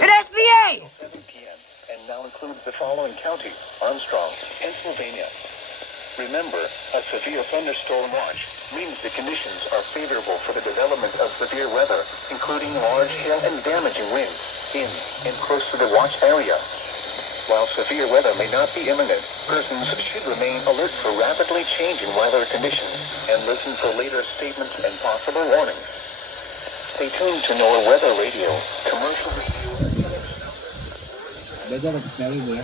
An SBA! 7 p.m. and now includes the following counties: Armstrong, Pennsylvania. Remember, a severe thunderstorm watch means the conditions are favorable for the development of severe weather, including large hail and damaging winds in and close to the watch area. While severe weather may not be imminent, persons should remain alert for rapidly changing weather conditions and listen for later statements and possible warnings. Stay tuned to NOAA Weather Radio, commercial review. They're going to carry the